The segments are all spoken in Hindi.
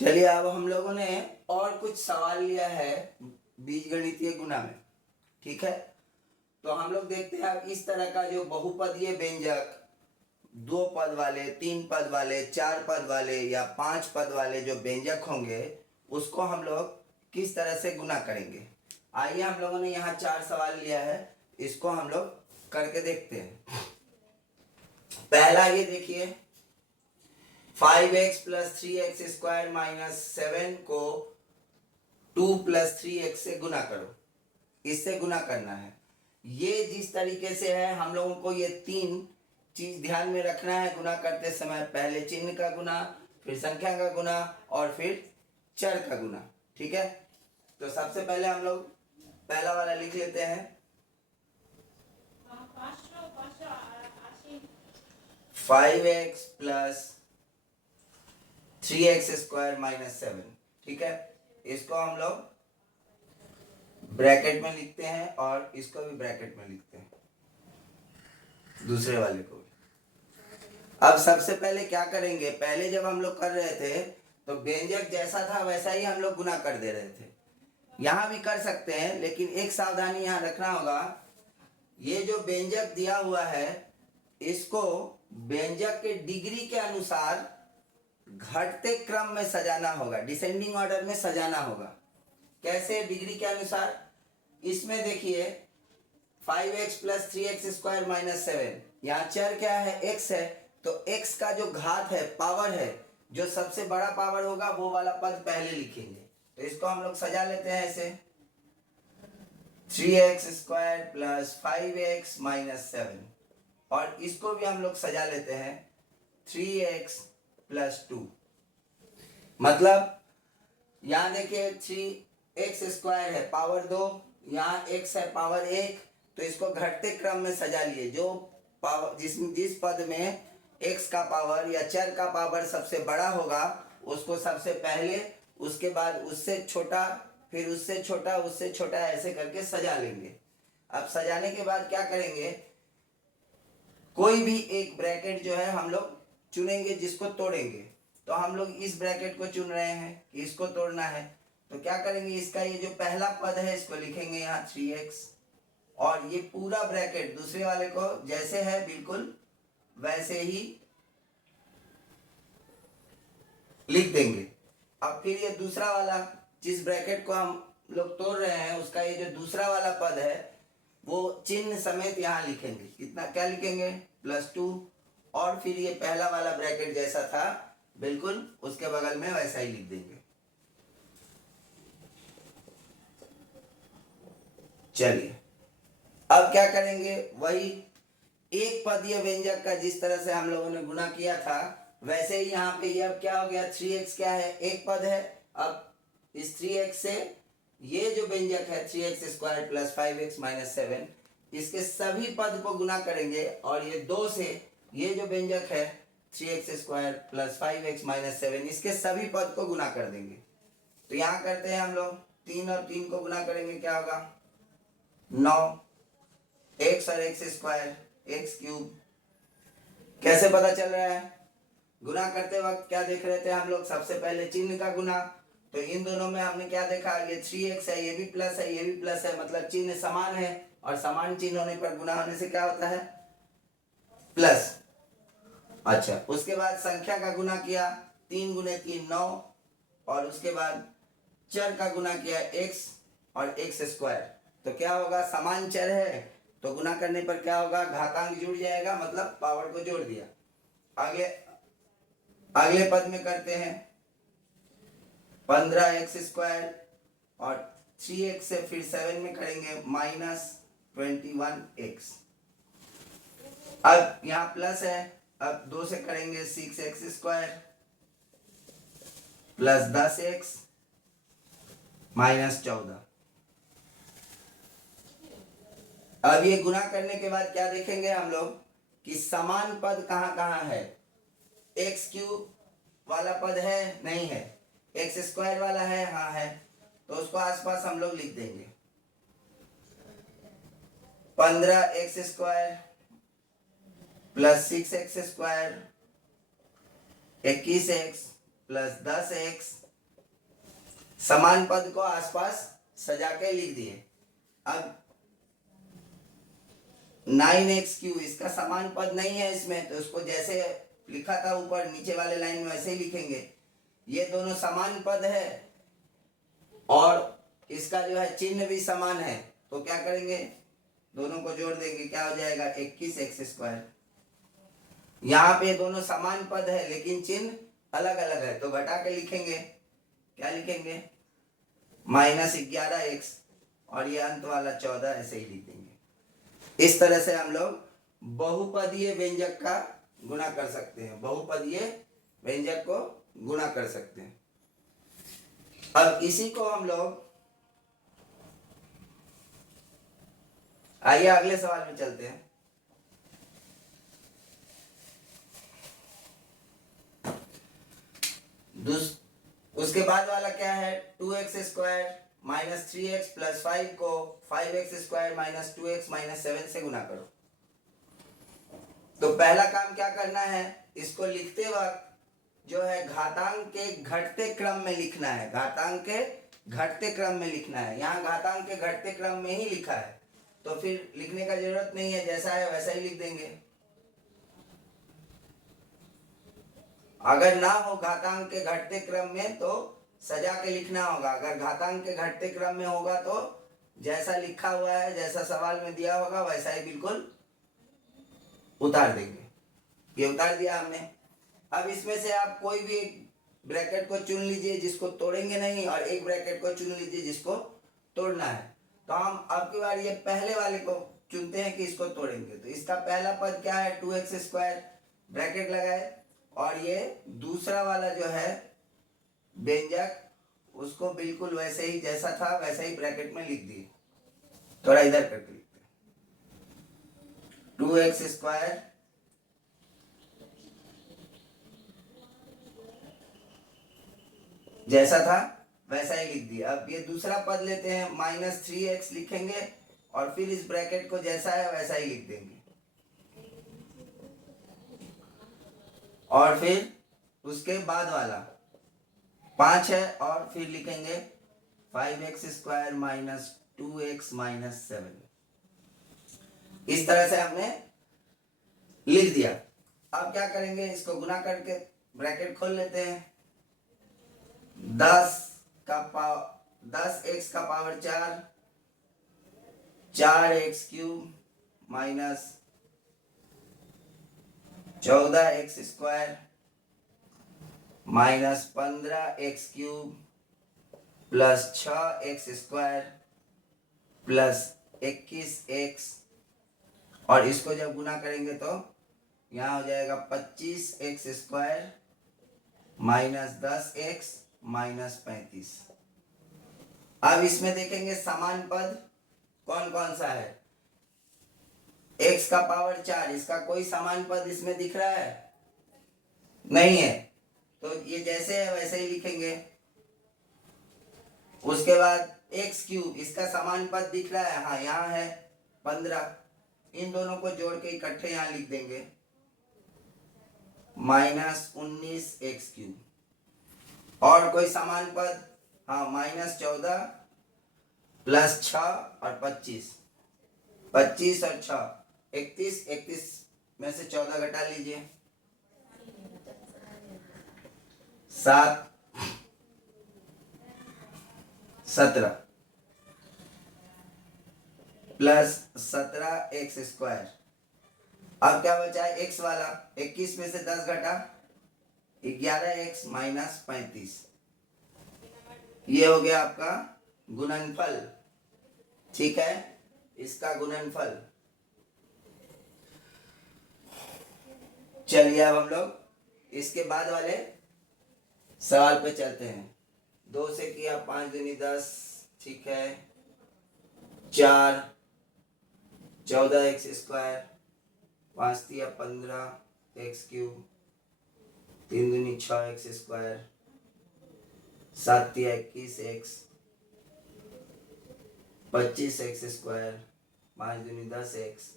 चलिए अब हम लोगों ने और कुछ सवाल लिया है बीजगणितीय गुणा में। ठीक है, तो हम लोग देखते हैं अब इस तरह का जो बहुपदीय व्यंजक, दो पद वाले, तीन पद वाले, चार पद वाले या पांच पद वाले जो व्यंजक होंगे उसको हम लोग किस तरह से गुना करेंगे। आइए हम लोगों ने यहाँ चार सवाल लिया है, इसको हम लोग करके देखते हैं। पहला ये देखिए, 5x plus 3x square minus 7 को 2 प्लस 3x से गुना करो। इससे गुना करना है। ये जिस तरीके से है हम लोगों को ये तीन चीज ध्यान में रखना है गुना करते समय। पहले चिन्ह का गुना, फिर संख्या का गुना और फिर चर का गुना। ठीक है, तो सबसे पहले हम लोग पहला वाला लिख लेते हैं। 5x plus 3x square minus 7। ठीक है, इसको हम लोग ब्रैकेट में लिखते हैं और इसको भी ब्रैकेट में लिखते हैं, दूसरे वाले को भी। अब सबसे पहले क्या करेंगे, पहले जब हम लोग कर रहे थे तो व्यंजक जैसा था वैसा ही हम लोग गुना कर दे रहे थे। यहां भी कर सकते हैं, लेकिन एक सावधानी यहां रखना होगा। ये जो व्यंजक दिया हुआ है इसको व्यंजक के डिग्री के अनुसार घटते क्रम में सजाना होगा, डिसेंडिंग ऑर्डर में सजाना होगा। कैसे? डिग्री के अनुसार। इसमें देखिए 5x plus 3x square minus 7, यहाँ चर क्या है? x है, तो x का जो घात है, पावर है, जो सबसे बड़ा पावर होगा वो वाला पद पहले लिखेंगे। तो इसको हम लोग सजा लेते हैं ऐसे, 3x square plus 5x minus 7, और इसको भी हम लोग सजा लेते हैं 3x प्लस 2। मतलब यहाँ देखिए 3x स्क्वायर है पावर 2, यहाँ x है पावर 1, तो इसको घटते क्रम में सजा लिए। जो पावर जिस पद में x का पावर या चर का पावर सबसे बड़ा होगा उसको सबसे पहले, उसके बाद उससे छोटा, फिर उससे छोटा, उससे छोटा, ऐसे करके सजा लेंगे। अब सजाने के बाद क्या करेंगे, कोई भी एक ब्रैकेट जो है हम लोग चुनेंगे जिसको तोड़ेंगे। तो हम लोग इस ब्रैकेट को चुन रहे हैं कि इसको तोड़ना है। तो क्या करेंगे, इसका ये जो पहला पद है इसको लिखेंगे यहाँ 3x, और ये पूरा ब्रैकेट दूसरे वाले को जैसे है बिल्कुल वैसे ही लिख देंगे। अब फिर ये दूसरा वाला, जिस ब्रैकेट को हम लोग तोड़ रहे हैं उसका ये जो दूसरा वाला पद है वो चिन्ह समेत यहाँ लिखेंगे। कितना, क्या लिखेंगे? +2, और फिर ये पहला वाला ब्रैकेट जैसा था बिल्कुल उसके बगल में वैसा ही लिख देंगे। चलिए अब क्या करेंगे, वही एक पदीय व्यंजक का जिस तरह से हम लोगों ने गुना किया था वैसे ही यहाँ पे ये अब क्या हो गया, 3x क्या है? एक पद है। अब इस 3x से ये जो व्यंजक है 3x square plus 5x minus 7, इसके सभी पद को गुना करेंगे, और ये 2 से ये जो व्यंजक है 3x square plus 5x minus 7, इसके सभी पद को गुना कर देंगे। तो यहाँ करते हैं हम लोग 3 और 3 को गुना करेंगे, क्या होगा? 9, x और x स्क्वायर x क्यूब। कैसे पता चल रहा है? गुना करते वक्त क्या देख रहे थे हम लोग? सबसे पहले चिन्ह का गुना। तो इन दोनों में हमने क्या देखा, ये 3x है, ये भी प्लस है, ये भी प्लस है, मतलब चिन्ह समान है, और समान चिन्ह होने पर गुना होने से क्या होता है? प्लस। अच्छा, उसके बाद संख्या का गुना किया, 3 गुने 3 9, और उसके बाद चर का गुना किया x और x स्क्वायर। तो क्या होगा, समान चर है तो गुना करने पर क्या होगा, घातांक जुड़ जाएगा, मतलब पावर को जोड़ दिया। आगे अगले पद में करते हैं 15x स्क्वायर, और 3x से फिर 7 में करेंगे -21x। अब यहाँ प्लस है, अब 2 से करेंगे 6x स्क्वायर प्लस 10x -14। अब ये गुना करने के बाद क्या देखेंगे हम लोग कि समान पद कहाँ कहाँ है। एक्स क्यूब वाला पद है? नहीं है। एक्स स्क्वायर वाला है? हाँ है। तो उसको आसपास हम लोग लिख देंगे, 15x square plus 6x square 21x plus 10x समान पद को आसपास सजा के लिख दिए। अब 9x³ इसका समान पद नहीं है इसमें, तो इसको जैसे लिखा था ऊपर नीचे वाले लाइन में वैसे ही लिखेंगे। ये दोनों समान पद है और इसका जो है चिन्ह भी समान है, तो क्या करेंगे, दोनों को जोड़ देंगे, क्या हो जाएगा 21x²। यहाँ पे दोनों समान पद है लेकिन चिन्ह अलग अलग है, तो घटा के लिखेंगे, क्या लिखेंगे, -11x और ये अंत वाला 14 ऐसे ही लिख देंगे। इस तरह से हम लोग बहुपदीय व्यंजक का गुणा कर सकते हैं, बहुपदीय व्यंजक को गुणा कर सकते हैं। अब इसी को हम लोग, आइए अगले सवाल में चलते हैं। उसके बाद वाला क्या है, 2x² - 3x + 5 को 5x² - 2x - 7 से गुना करो। तो पहला काम क्या करना है, इसको लिखते वक्त जो है घातांक के घटते क्रम में लिखना है, घातांक के घटते क्रम में लिखना है। यहाँ घातांक के घटते क्रम में ही लिखा है, तो फिर लिखने का जरूरत नहीं है, जैसा है वैसा ही लिख देंगे। अगर ना हो घातांक के घटते क्रम में तो सजा के लिखना होगा, अगर घातांक के घटते क्रम में होगा तो जैसा लिखा हुआ है, जैसा सवाल में दिया होगा वैसा ही बिल्कुल उतार देंगे। ये उतार दिया हमने। अब इसमें से आप कोई भी एक ब्रैकेट को चुन लीजिए जिसको तोड़ेंगे नहीं, और एक ब्रैकेट को चुन लीजिए जिसको तोड़ना है। तो हम अब की बार ये पहले वाले को चुनते हैं कि इसको तोड़ेंगे। तो इसका पहला पद क्या है, 2x², ब्रैकेट लगाए, और ये दूसरा वाला जो है व्यंजक उसको बिल्कुल वैसे ही जैसा था वैसे ही ब्रैकेट में लिख दिए। थोड़ा इधर करके लिखते हैं, 2x² जैसा था वैसा ही लिख दिया। अब ये दूसरा पद लेते हैं, -3x लिखेंगे और फिर इस ब्रैकेट को जैसा है वैसा ही लिख देंगे, और फिर उसके बाद वाला 5 है और फिर लिखेंगे 5x² - 2x - 7। इस तरह से हमने लिख दिया। अब क्या करेंगे, इसको गुना करके ब्रैकेट खोल लेते हैं। 10x का power 4, 4x³ - 14x² - 15x³ + 6x² + 21x, और इसको जब गुना करेंगे तो यहाँ हो जाएगा 25x² - 10x - 35। अब इसमें देखेंगे समान पद कौन कौन सा है। x का पावर 4, इसका कोई समान पद इसमें दिख रहा है, नहीं है, तो ये जैसे है वैसे ही लिखेंगे। उसके बाद x³, इसका समान पद दिख रहा है, हाँ यहाँ है 15, इन दोनों को जोड़ के इकट्ठे यहाँ लिख देंगे, -19x³। और कोई समान पद, हाँ -14 + 6 और 25, 25 और 6 31, 31 में से 14 घटा लीजिए, 7 17 + 17x²। अब क्या बचा है, x वाला, 21 में से 10 घटा 11x - 35। ये हो गया आपका गुणनफल, ठीक है, इसका गुणनफल। चलिए अब हम लोग इसके बाद वाले सवाल पे चलते हैं। 2 से किया 5 दूनी 10, ठीक है, 4 14x², 5 तिया 15x³, 3 दूनी 6x², 7 तिया 21x, 25x², 5 दूनी 10x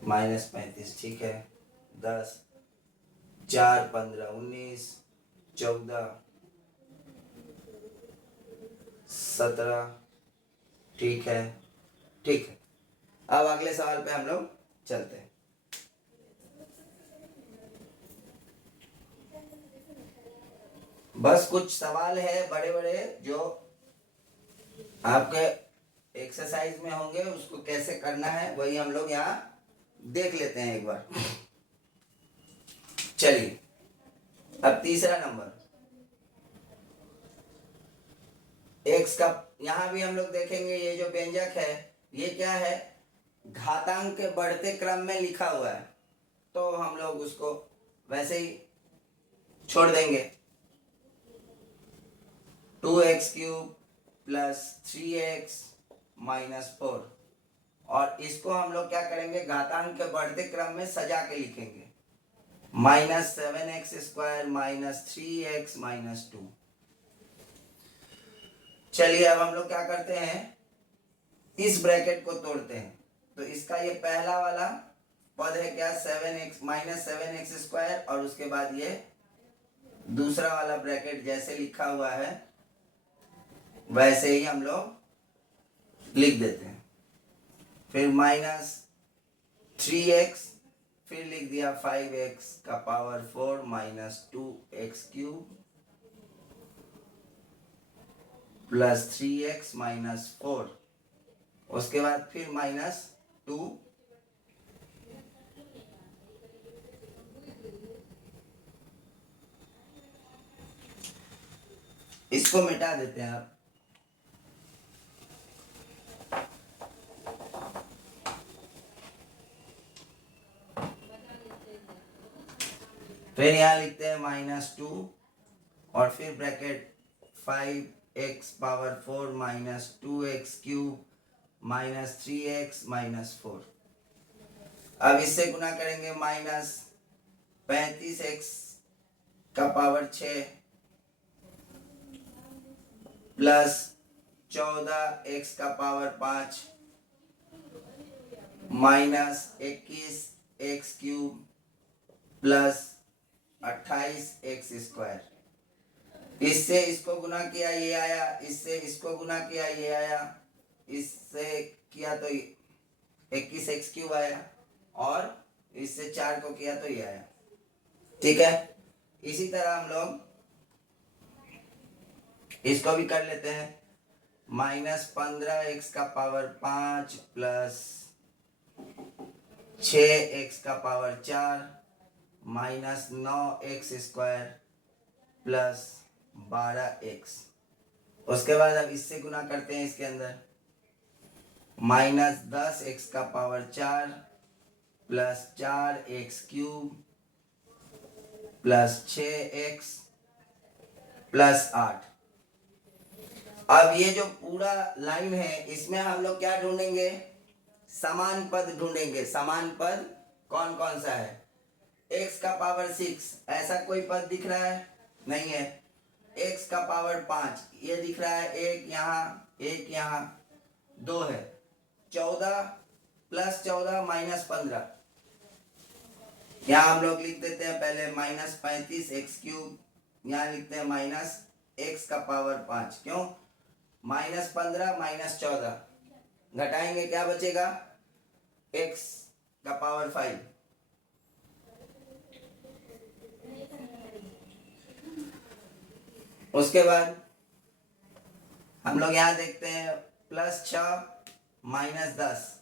- 35, ठीक है, 10 4 15 19 14 17, ठीक है, ठीक है। अब अगले सवाल पे हम लोग चलते हैं। बस कुछ सवाल है बड़े बड़े जो आपके एक्सरसाइज में होंगे, उसको कैसे करना है वही हम लोग यहाँ देख लेते हैं एक बार। चलिए, अब तीसरा नंबर x का, यहाँ भी हम लोग देखेंगे ये जो व्यंजक है ये क्या है, घातांक के बढ़ते क्रम में लिखा हुआ है, तो हम लोग उसको वैसे ही छोड़ देंगे। 2x³ प्लस 3x माइनस 4, और इसको हम लोग क्या करेंगे, घातांक के बढ़ते क्रम में सजा के लिखेंगे। -7x² minus 3x minus 2। चलिए अब हम लोग क्या करते हैं, इस ब्रैकेट को तोड़ते हैं। तो इसका ये पहला वाला पद है क्या, 7x माइनस 7x², और उसके बाद ये दूसरा वाला ब्रैकेट जैसे लिखा हुआ है वैसे ही हम लोग लिख देते हैं। फिर -3x, फिर लिख दिया 5x⁴ minus 2x³ plus 3x minus 4, उसके बाद फिर -2, इसको मिटा देते हैं आप। फिर यहाँ लिखते हैं -2 और फिर bracket 5x⁴ minus 2x³ minus 3x minus 4। अब इससे गुना करेंगे, -35x⁶ plus 14x⁵ minus 21x³ plus 28x²। इससे इसको गुना किया ये आया, इससे इसको गुना किया ये आया, इससे किया तो 21x³ आया, और इससे 4 को किया तो ये आया। ठीक है, इसी तरह हम लोग इसको भी कर लेते हैं। -15x⁵ plus 6x⁴ minus 9x² plus 12x। उसके बाद अब इससे गुना करते हैं, इसके अंदर -10x⁴ plus 4x³ plus 6x plus 8। अब ये जो पूरा लाइन है इसमें हम लोग क्या ढूंढेंगे, समान पद ढूंढेंगे। समान पद कौन कौन सा है, x�6, ऐसा कोई पद दिख रहा है, नहीं है। x⁵ ये दिख रहा है, एक यहाँ एक यहाँ, 2 है। 14 प्लस 14 माइनस 15, यहाँ हम लोग लिख देते हैं पहले -35x³, यहाँ लिखते हैं -x⁵ क्यों, -15 माइनस 14 घटाएंगे क्या बचेगा, x⁵। उसके बाद हम लोग यहाँ देखते हैं +6 माइनस 10,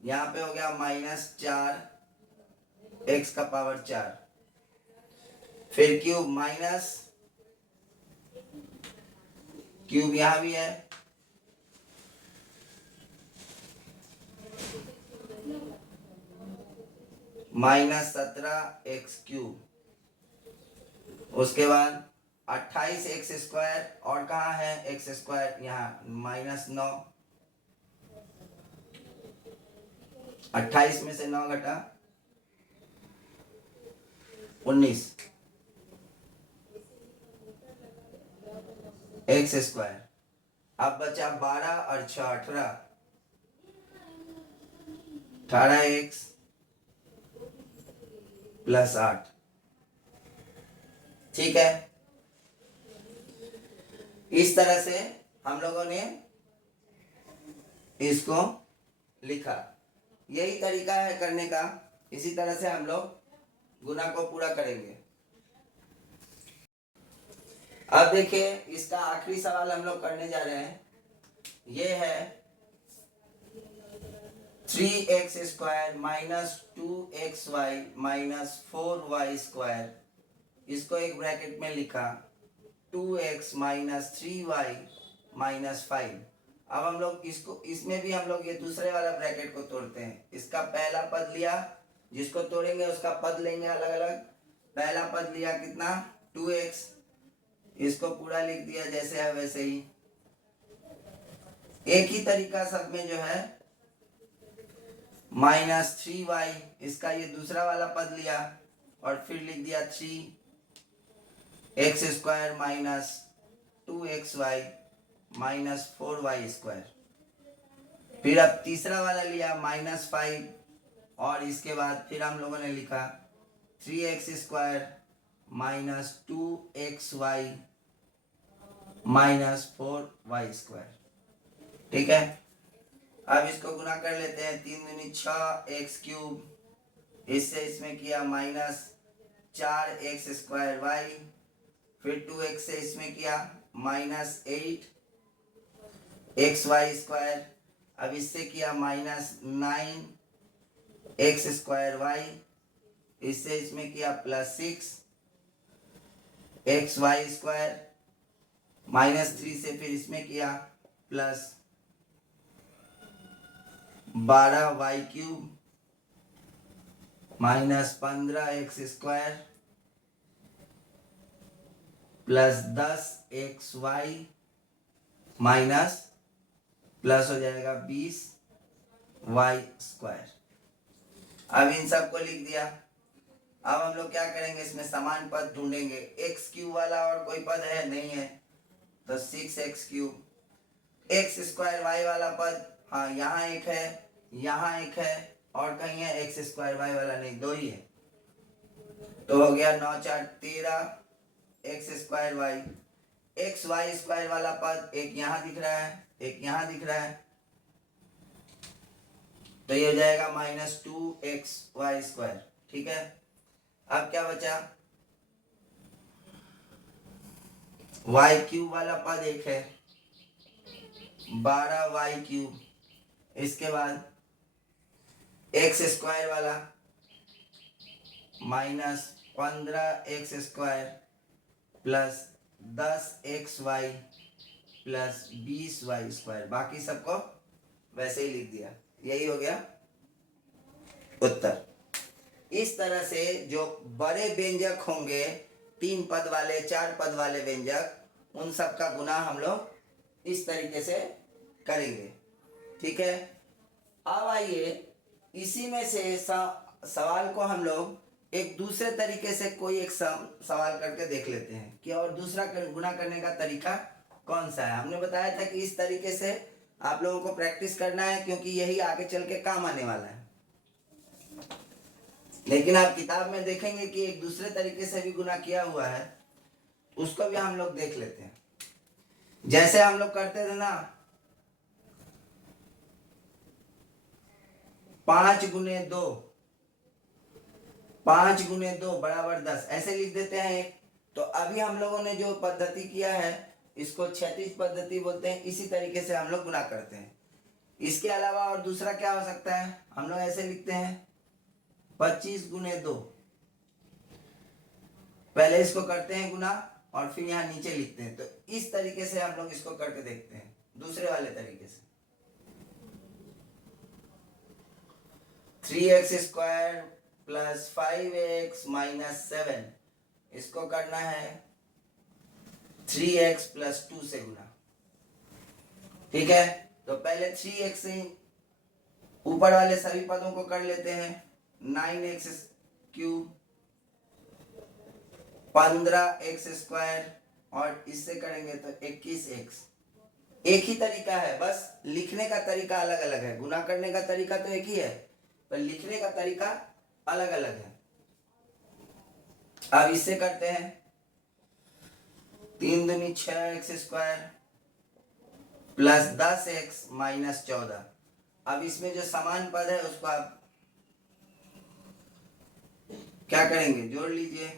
यहाँ पे हो गया -4x⁴। फिर क्यूब, माइनस क्यूब यहाँ भी है, -17x³। उसके बाद 28x², और कहाँ है x², यहाँ -9, 28 में से 9 घटा 19 x²। अब बचा 12 और 6 18x प्लस 8। ठीक है, इस तरह से हम लोगों ने इसको लिखा। यही तरीका है करने का। इसी तरह से हम लोग गुना को पूरा करेंगे। अब देखिए, इसका आखिरी सवाल हम लोग करने जा रहे हैं। ये है 3x² minus 2xy minus 4y²। इसको एक ब्रैकेट में लिखा 2x माइनस 3y माइनस 5। अब हम लोग इसको, इसमें भी हम लोग ये दूसरे वाला ब्रैकेट को तोड़ते हैं। इसका पहला पद लिया, जिसको तोड़ेंगे उसका पद लेंगे अलग अलग। पहला पद लिया कितना, 2x, इसको पूरा लिख दिया जैसे है वैसे ही। एक ही तरीका सब में जो है माइनस 3y, इसका ये दूसरा वाला पद लिया और फिर लिख दिया 3x² minus 2xy minus 4y²। फिर अब तीसरा वाला लिया -5 और इसके बाद फिर हम लोगों ने लिखा 3x² minus 2xy minus 4y²। ठीक है, अब इसको गुना कर लेते हैं। 3 दूनी 6x³, इससे इसमें किया माइनस 4x²y, फिर 2x से इसमें किया माइनस 8xy²। अब इससे किया माइनस 9x²y, इससे इसमें किया प्लस 6xy², -3 से फिर इसमें किया plus 12y³ minus 15x² plus 10xy minus plus हो जाएगा 20y²। अब इन सब को लिख दिया। अब हम लोग क्या करेंगे, इसमें समान पद ढूंढेंगे। x³ वाला और कोई पद है नहीं है, तो 6x³। x²y वाला पद, हाँ यहाँ एक है, यहाँ एक है और कहीं है x²y वाला नहीं, 2 ही है। तो हो गया 9 4 13 x²y। xy² वाला पद एक यहाँ दिख रहा है, एक यहाँ दिख रहा है, तो ये हो जाएगा -2xy²। ठीक है, अब क्या बचा, y³ वाला पद एक है 12y³। इसके बाद x² वाला minus 15x² plus 10xy plus 20y²। बाकी सबको वैसे ही लिख दिया। यही हो गया उत्तर। इस तरह से जो बड़े व्यंजक होंगे, 3 पद वाले 4 पद वाले व्यंजक, उन सब का गुना हम लोग इस तरीके से करेंगे। ठीक है, अब आइए इसी में से सवाल को हम लोग एक दूसरे तरीके से कोई एक सवाल करके देख लेते हैं कि और दूसरा गुना करने का तरीका कौन सा है। हमने बताया था कि इस तरीके से आप लोगों को प्रैक्टिस करना है, क्योंकि यही आगे चल के काम आने वाला है। लेकिन आप किताब में देखेंगे कि एक दूसरे तरीके से भी गुना किया हुआ है, उसको भी हम लोग देख लेते हैं। जैसे हम लोग करते थे ना, 5 गुने 2, 5 गुने 2 बराबर 10, ऐसे लिख देते हैं एक। तो अभी हम लोगों ने जो पद्धति किया है, इसको क्षैतिज पद्धति बोलते हैं। इसी तरीके से हम लोग गुना करते हैं। इसके अलावा और दूसरा क्या हो सकता है, हम लोग ऐसे लिखते हैं 25 गुने 2। पहले इसको करते हैं गुना और फिर यहाँ नीचे लिखते हैं। तो इस तरीके से हम लोग इसको करके देखते हैं, दूसरे वाले तरीके से। 3x² प्लस 5x माइनस 7, इसको करना है 3x प्लस 2 से गुना। ठीक है, तो पहले 3x से ऊपर वाले सभी पदों को कर लेते हैं। 9x³ 15x² और इससे करेंगे तो 21x। एक ही तरीका है, बस लिखने का तरीका अलग अलग है। गुना करने का तरीका तो एक ही है, पर लिखने का तरीका अलग अलग है। अब इससे करते हैं 3 दूनी 6x² प्लस 10x माइनस 14। अब इसमें जो समान पद है उसको आप क्या करेंगे, जोड़ लीजिए।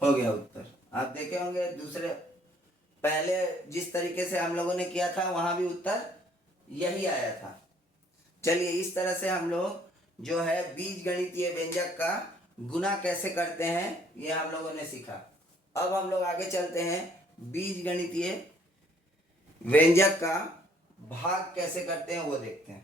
हो गया उत्तर। आप देखे होंगे दूसरे पहले जिस तरीके से हम लोगों ने किया था वहां भी उत्तर यही आया था। चलिए इस तरह से हम लोग जो है बीज गणितीय व्यंजक का गुना कैसे करते हैं ये हम लोगों ने सीखा। अब हम लोग आगे चलते हैं, बीज गणितीय व्यंजक का भाग कैसे करते हैं वो देखते हैं।